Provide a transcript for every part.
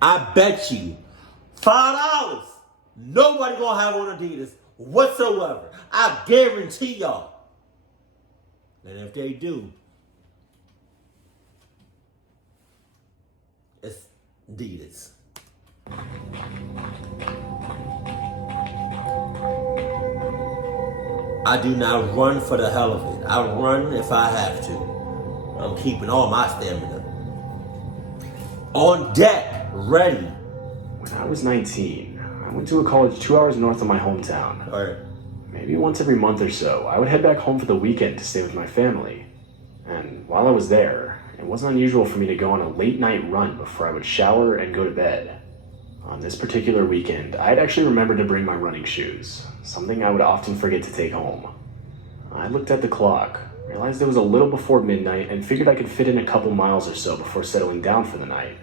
I bet you $5. Nobody gonna have on Adidas whatsoever. I guarantee y'all. And if they do, it's Adidas. I do not run for the hell of it. I run if I have to. I'm keeping all my stamina. On deck, ready. When I was 19, I went to a college 2 hours north of my hometown. All right. Maybe once every month or so, I would head back home for the weekend to stay with my family. And while I was there, it wasn't unusual for me to go on a late night run before I would shower and go to bed. On this particular weekend, I'd actually remembered to bring my running shoes, something I would often forget to take home. I looked at the clock, realized it was a little before midnight, and figured I could fit in a couple miles or so before settling down for the night.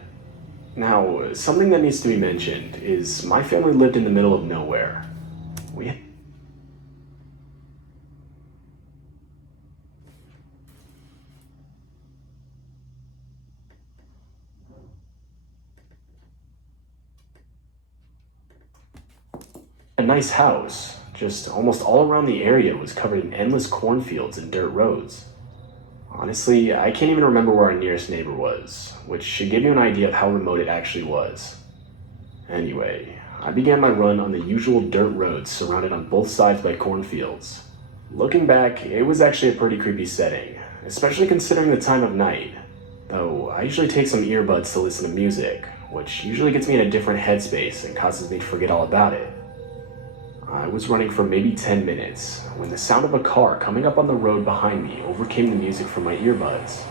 Now, something that needs to be mentioned is my family lived in the middle of nowhere. We had a nice house, just almost all around the area was covered in endless cornfields and dirt roads. Honestly, I can't even remember where our nearest neighbor was, which should give you an idea of how remote it actually was. Anyway, I began my run on the usual dirt roads surrounded on both sides by cornfields. Looking back, it was actually a pretty creepy setting, especially considering the time of night, though I usually take some earbuds to listen to music, which usually gets me in a different headspace and causes me to forget all about it. I was running for maybe 10 minutes when the sound of a car coming up on the road behind me overcame the music from my earbuds.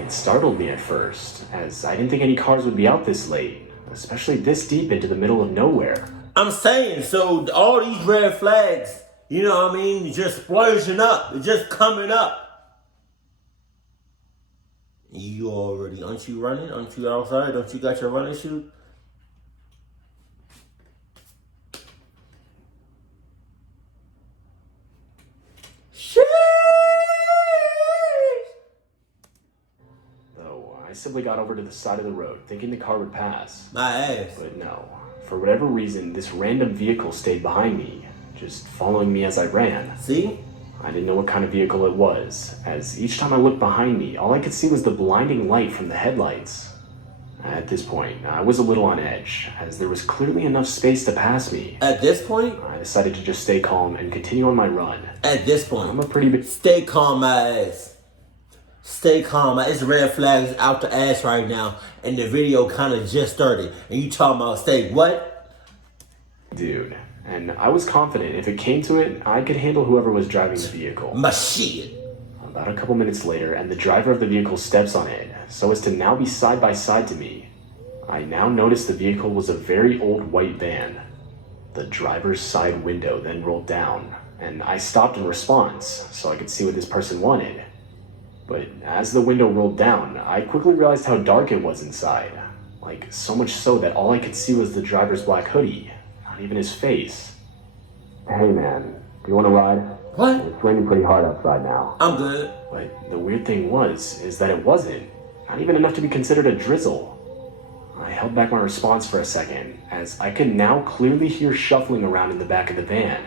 It startled me at first, as I didn't think any cars would be out this late, especially this deep into the middle of nowhere. I'm saying, so all these red flags, you know what I mean, just splurging up, they're just coming up. You already, aren't you running? Aren't you outside? Don't you got your running shoes? Though I simply got over to the side of the road, thinking the car would pass. My ass. But no, for whatever reason, this random vehicle stayed behind me, just following me as I ran. See? I didn't know what kind of vehicle it was, as each time I looked behind me, all I could see was the blinding light from the headlights. At this point, I was a little on edge, as there was clearly enough space to pass me. At this point? I decided to just stay calm and continue on my run. At this point. I'm a pretty big... Stay calm, my ass. Stay calm. It's red flags out the ass right now, and the video kind of just started. And you talking about stay what? Dude. And I was confident if it came to it, I could handle whoever was driving the vehicle. My shit. About a couple minutes later, and the driver of the vehicle steps on it, so as to now be side by side to me. I now noticed the vehicle was a very old white van. The driver's side window then rolled down, and I stopped in response, so I could see what this person wanted. But as the window rolled down, I quickly realized how dark it was inside. Like, so much so that all I could see was the driver's black hoodie. Not even his face. Hey man, do you want to ride? What? It's raining pretty hard outside now. I'm good. But the weird thing is that it wasn't. Not even enough to be considered a drizzle. I held back my response for a second, as I could now clearly hear shuffling around in the back of the van.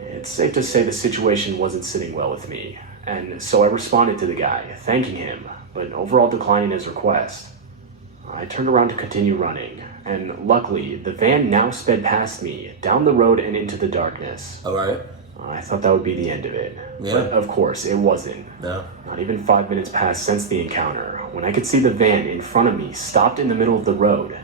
It's safe to say the situation wasn't sitting well with me, and so I responded to the guy, thanking him, but overall declining his request. I turned around to continue running, and luckily, the van now sped past me, down the road and into the darkness. Alright. I thought that would be the end of it. Yeah. But of course, it wasn't. No. Not even 5 minutes passed since the encounter, when I could see the van in front of me stopped in the middle of the road.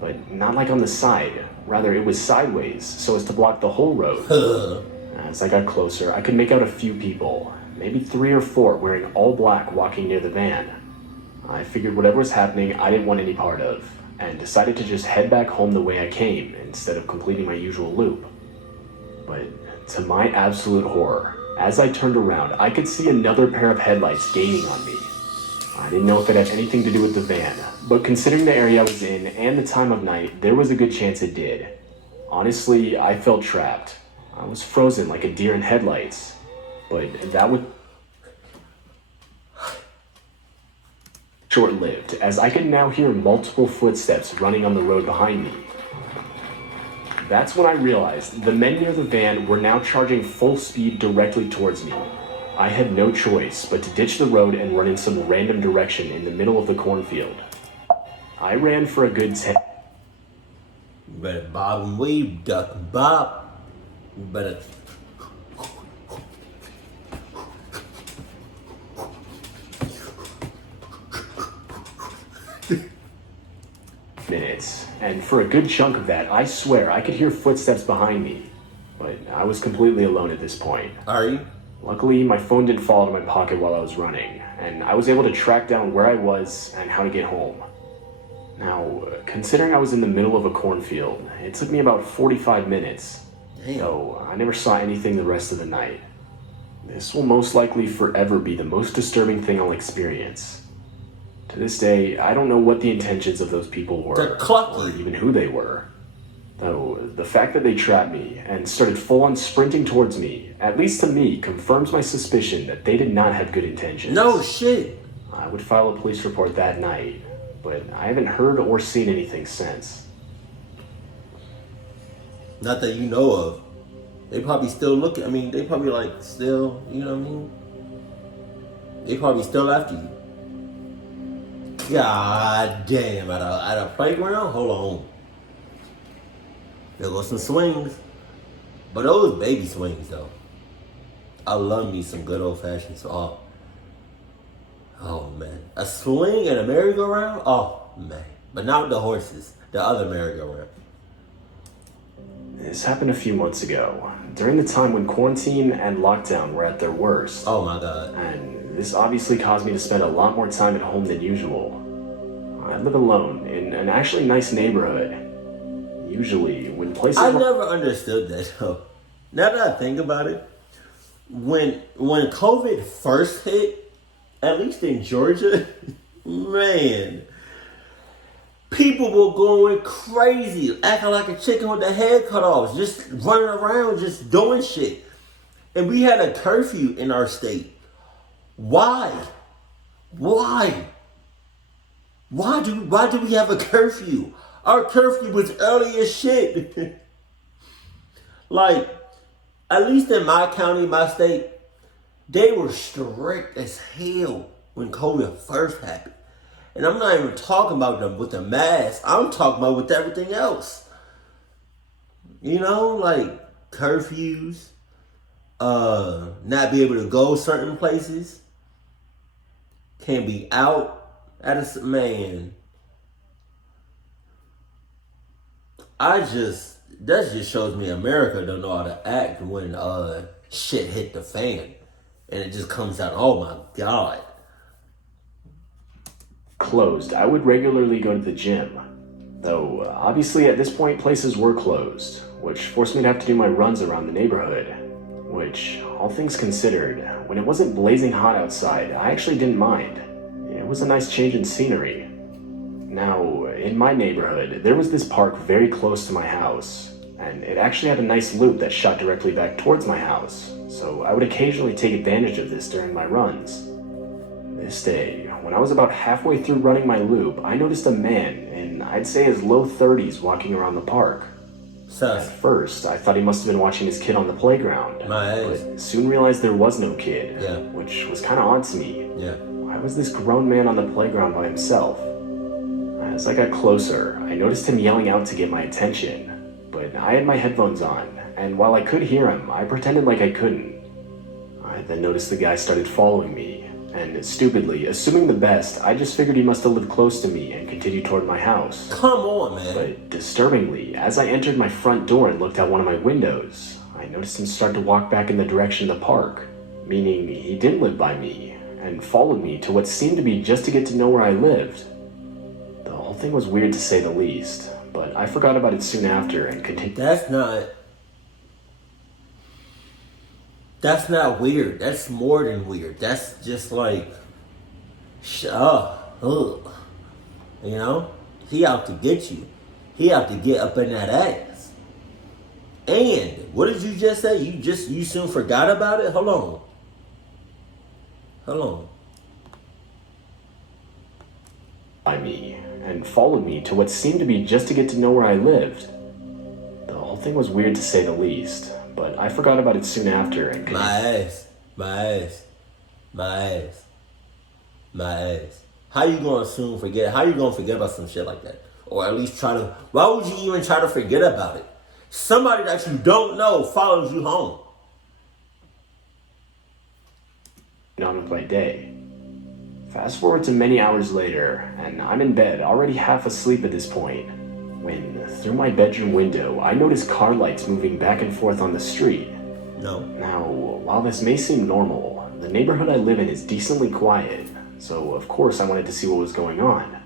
But not like on the side, rather it was sideways, so as to block the whole road. As I got closer, I could make out a few people, maybe 3 or 4 wearing all black walking near the van. I figured whatever was happening I didn't want any part of, and decided to just head back home the way I came instead of completing my usual loop. But to my absolute horror, as I turned around, I could see another pair of headlights gaining on me. I didn't know if it had anything to do with the van, but considering the area I was in and the time of night, there was a good chance it did. Honestly, I felt trapped. I was frozen like a deer in headlights, but that would... short-lived, as I could now hear multiple footsteps running on the road behind me. That's when I realized the men near the van were now charging full speed directly towards me. I had no choice but to ditch the road and run in some random direction in the middle of the cornfield. I ran for a good 10. You better bob and weave, duck and bob. You better. Minutes, and for a good chunk of that, I swear I could hear footsteps behind me. But I was completely alone at this point. Are you? Luckily, my phone didn't fall out of my pocket while I was running, and I was able to track down where I was and how to get home. Now, considering I was in the middle of a cornfield, it took me about 45 minutes. Damn. So I never saw anything the rest of the night. This will most likely forever be the most disturbing thing I'll experience. To this day, I don't know what the intentions of those people were, or even who they were. Though, the fact that they trapped me and started full-on sprinting towards me, at least to me, confirms my suspicion that they did not have good intentions. No shit. I would file a police report that night, but I haven't heard or seen anything since. Not that you know of. They probably still looking. I mean, they probably like still, you know what I mean? They probably still after you. God damn, at a playground? Hold on. There goes some swings. But those baby swings, though. I love me some good old-fashioned swing. Oh, man. A swing and a merry-go-round? Oh, man. But not with the horses. The other merry-go-round. This happened a few months ago, during the time when quarantine and lockdown were at their worst. Oh, my God. And this obviously caused me to spend a lot more time at home than usual. I live alone in an actually nice neighborhood. Usually, when places... I never understood that, though. Now that I think about it, when COVID first hit, at least in Georgia, man, people were going crazy, acting like a chicken with their head cut off, just running around, just doing shit. And we had a curfew in our state. Why? Why? Why do we have a curfew? Our curfew was early as shit. Like, at least in my county, my state, they were strict as hell when COVID first happened. And I'm not even talking about them with the mask. I'm talking about with everything else. You know, like curfews, not be able to go certain places, can't be out at a man. That just shows me America don't know how to act when shit hit the fan. And it just comes out, oh my God. Closed, I would regularly go to the gym. Though, obviously at this point places were closed, which forced me to have to do my runs around the neighborhood. Which, all things considered, when it wasn't blazing hot outside, I actually didn't mind. It was a nice change in scenery. Now, in my neighborhood, there was this park very close to my house, and it actually had a nice loop that shot directly back towards my house, so I would occasionally take advantage of this during my runs. This day, when I was about halfway through running my loop, I noticed a man in, I'd say, his low 30s walking around the park. At first, I thought he must have been watching his kid on the playground, but soon realized there was no kid, which was kind of odd to me. Why was this grown man on the playground by himself? As I got closer, I noticed him yelling out to get my attention, but I had my headphones on, and while I could hear him, I pretended like I couldn't. I then noticed the guy started following me, and stupidly, assuming the best, I just figured he must have lived close to me and continued toward my house. Come on, man. But disturbingly, as I entered my front door and looked out one of my windows, I noticed him start to walk back in the direction of the park, meaning he didn't live by me, and followed me to what seemed to be just to get to know where I lived. The whole thing was weird to say the least, but I forgot about it soon after and continued. That's not weird. That's more than weird. That's just like, you know? He out to get you. He out to get up in that ass. And, what did you just say? You soon forgot about it? Hold on. by me and followed me to what seemed to be just to get to know where I lived. The whole thing was weird to say the least, but I forgot about it soon after and My ass. How you gonna soon forget? How you gonna forget about some shit like that? Or at least try to, why would you even try to forget about it? Somebody that you don't know follows you home. on with my day. Fast forward to many hours later, and I'm in bed, already half asleep at this point, when through my bedroom window, I notice car lights moving back and forth on the street. No. Now, while this may seem normal, the neighborhood I live in is decently quiet, so of course I wanted to see what was going on.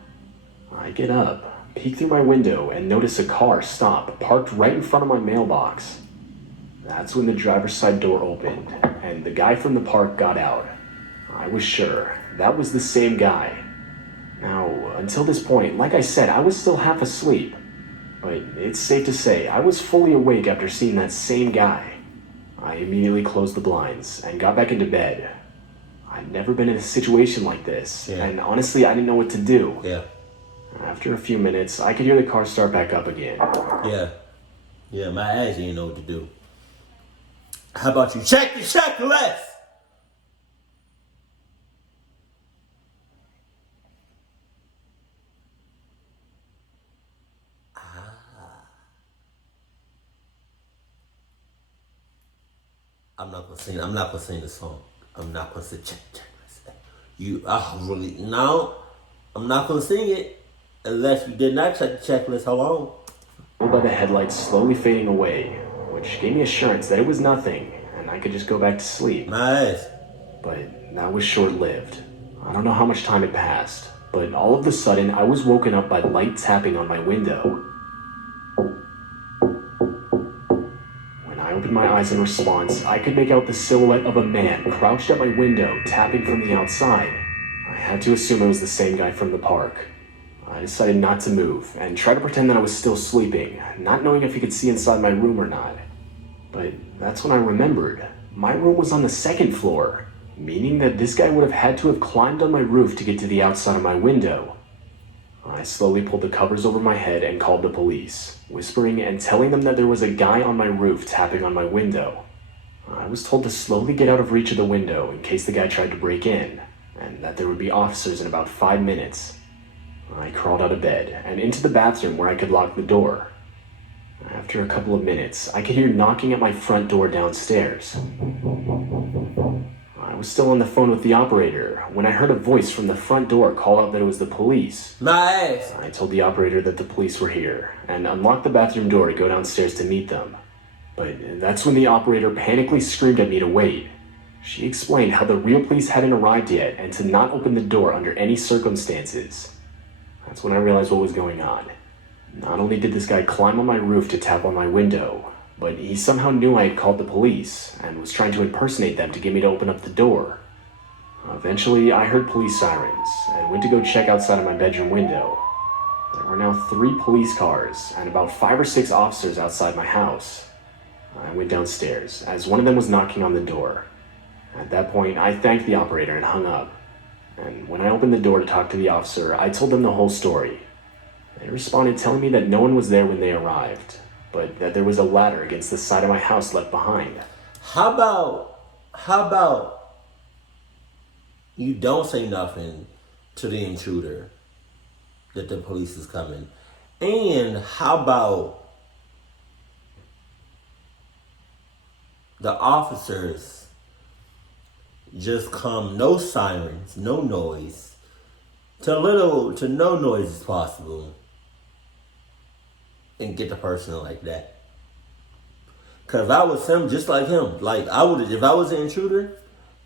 I get up, peek through my window, and notice a car stop, parked right in front of my mailbox. That's when the driver's side door opened, and the guy from the park got out. I was sure that was the same guy. Now, until this point, like I said, I was still half asleep. But it's safe to say, I was fully awake after seeing that same guy. I immediately closed the blinds and got back into bed. I'd never been in a situation like this, and honestly, I didn't know what to do. Yeah. After a few minutes, I could hear the car start back up again. Yeah, my ass didn't know what to do. How about you check the checklist? I'm not gonna sing the song. I'm not gonna say checklist. No, I'm not gonna sing it unless you did not check the checklist. How long? By the headlights slowly fading away, which gave me assurance that it was nothing, and I could just go back to sleep. Nice. But that was short-lived. I don't know how much time had passed, but all of a sudden I was woken up by light tapping on my window. When I opened my eyes in response, I could make out the silhouette of a man crouched at my window, tapping from the outside. I had to assume it was the same guy from the park. I decided not to move and try to pretend that I was still sleeping, not knowing if he could see inside my room or not. But that's when I remembered. My room was on the second floor, meaning that this guy would have had to have climbed on my roof to get to the outside of my window. I slowly pulled the covers over my head and called the police, whispering and telling them that there was a guy on my roof tapping on my window. I was told to slowly get out of reach of the window in case the guy tried to break in, and that there would be officers in about 5 minutes. I crawled out of bed and into the bathroom where I could lock the door. After a couple of minutes, I could hear knocking at my front door downstairs. I was still on the phone with the operator when I heard a voice from the front door call out that it was the police. Nice. I told the operator that the police were here and unlocked the bathroom door to go downstairs to meet them. But that's when the operator panically screamed at me to wait. She explained how the real police hadn't arrived yet and to not open the door under any circumstances. That's when I realized what was going on. Not only did this guy climb on my roof to tap on my window, but he somehow knew I had called the police and was trying to impersonate them to get me to open up the door. Eventually, I heard police sirens and went to go check outside of my bedroom window. There were now 3 police cars and about 5 or 6 officers outside my house. I went downstairs as one of them was knocking on the door. At that point, I thanked the operator and hung up. And when I opened the door to talk to the officer, I told them the whole story. They responded telling me that no one was there when they arrived, but that there was a ladder against the side of my house left behind. How about you don't say nothing to the intruder that the police is coming? And how about the officers just come, no sirens, no noise, to no noise as possible, and get the person like that? Cause I was him, just like him. Like I would, if I was an intruder,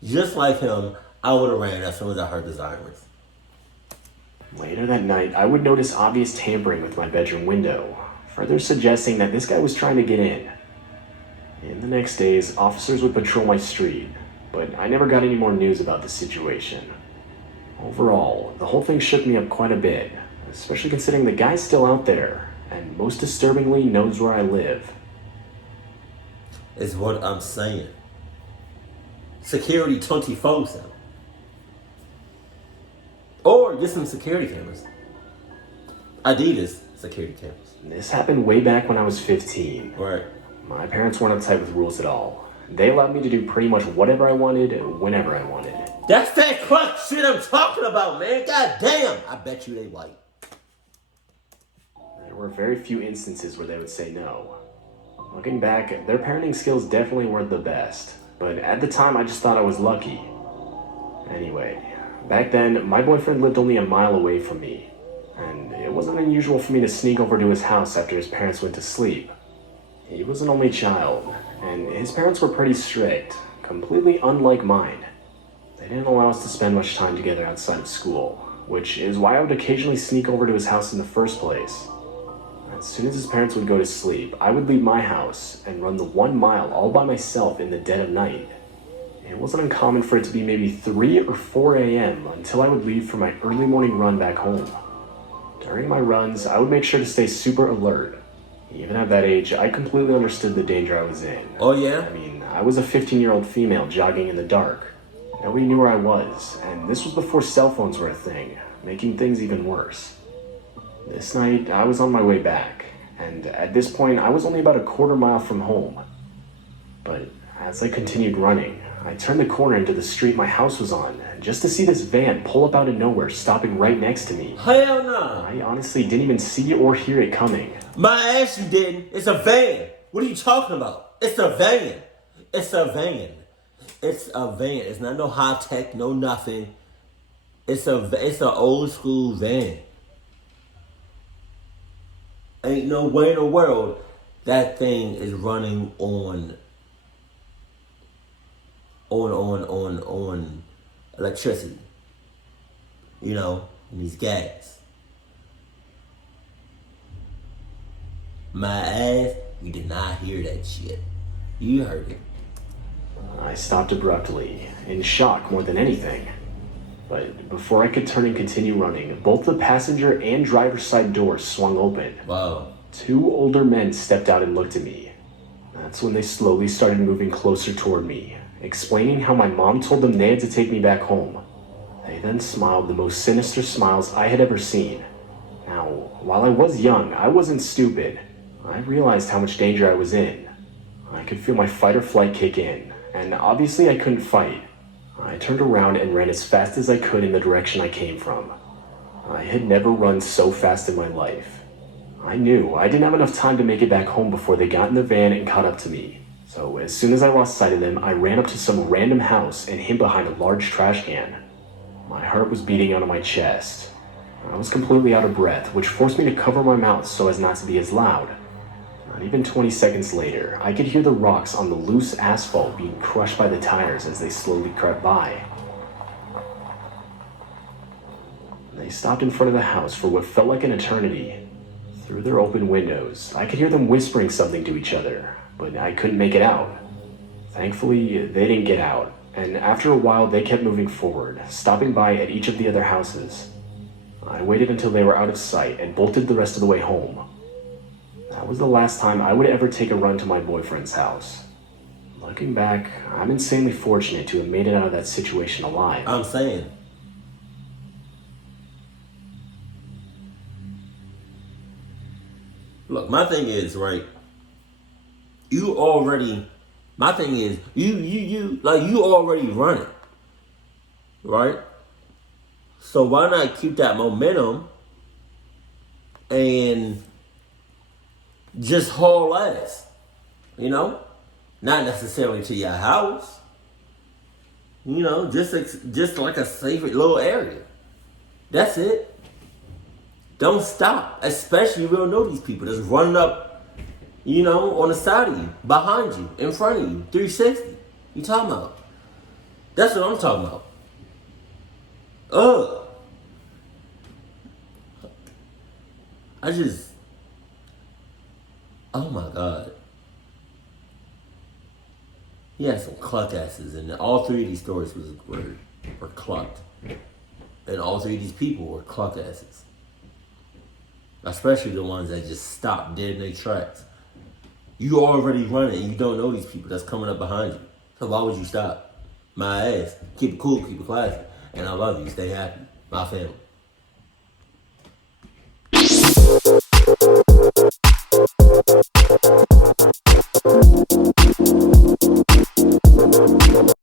just like him, I would have ran as soon as I heard the sirens. Later that night, I would notice obvious tampering with my bedroom window, further suggesting that this guy was trying to get in. In the next days, officers would patrol my street, but I never got any more news about the situation. Overall, the whole thing shook me up quite a bit, especially considering the guy's still out there, and most disturbingly knows where I live. Is what I'm saying. Security 24/7. Or get some security cameras. Adidas security cameras. This happened way back when I was 15. Right. My parents weren't uptight with rules at all. They allowed me to do pretty much whatever I wanted, whenever I wanted. That's that crunk shit I'm talking about, man. God damn. I bet you they white. There were very few instances where they would say no. Looking back, their parenting skills definitely weren't the best, but at the time I just thought I was lucky. Anyway, back then, my boyfriend lived only a mile away from me, and it wasn't unusual for me to sneak over to his house after his parents went to sleep. He was an only child, and his parents were pretty strict, completely unlike mine. They didn't allow us to spend much time together outside of school, which is why I would occasionally sneak over to his house in the first place. As soon as his parents would go to sleep, I would leave my house and run the 1 mile all by myself in the dead of night. It wasn't uncommon for it to be maybe 3 or 4 a.m. until I would leave for my early morning run back home. During my runs, I would make sure to stay super alert. Even at that age, I completely understood the danger I was in. Oh, yeah? I mean, I was a 15-year-old female jogging in the dark. Nobody knew where I was, and this was before cell phones were a thing, making things even worse. This night, I was on my way back, and at this point, I was only about a quarter mile from home. But as I continued running, I turned the corner into the street my house was on, just to see this van pull up out of nowhere, stopping right next to me. Hell no. I honestly didn't even see or hear it coming. My ass you didn't. It's a van. What are you talking about? It's a van. It's a van. It's a van. It's not no high tech, no nothing. It's an old school van. Ain't no way in the world that thing is running on electricity. You know, and these gas. My ass, you did not hear that shit. You heard it. I stopped abruptly, in shock more than anything. But before I could turn and continue running, both the passenger and driver's side doors swung open. Wow. 2 older men stepped out and looked at me. That's when they slowly started moving closer toward me, explaining how my mom told them they had to take me back home. They then smiled the most sinister smiles I had ever seen. Now, while I was young, I wasn't stupid. I realized how much danger I was in. I could feel my fight or flight kick in, and obviously I couldn't fight. I turned around and ran as fast as I could in the direction I came from. I had never run so fast in my life. I knew I didn't have enough time to make it back home before they got in the van and caught up to me. So as soon as I lost sight of them, I ran up to some random house and hid behind a large trash can. My heart was beating out of my chest. I was completely out of breath, which forced me to cover my mouth so as not to be as loud. Not even 20 seconds later, I could hear the rocks on the loose asphalt being crushed by the tires as they slowly crept by. They stopped in front of the house for what felt like an eternity. Through their open windows, I could hear them whispering something to each other, but I couldn't make it out. Thankfully, they didn't get out, and after a while they kept moving forward, stopping by at each of the other houses. I waited until they were out of sight and bolted the rest of the way home. That was the last time I would ever take a run to my boyfriend's house. Looking back, I'm insanely fortunate to have made it out of that situation alive. I'm saying. Look, my thing is, right, you already running, right? So why not keep that momentum and just haul ass, you know? Not necessarily to your house, you know, just like a safe little area. That's it. Don't stop, especially if you don't know these people that's running up, you know, on the side of you, behind you, in front of you, 360. You talking about? That's what I'm talking about. Oh my God. He had some cluck asses, and all 3 of these stories were clucked. And all 3 of these people were cluck asses. Especially the ones that just stopped dead in their tracks. You already running and you don't know these people that's coming up behind you. So why would you stop? My ass. Keep it cool, keep it classy. And I love you. Stay happy. My family.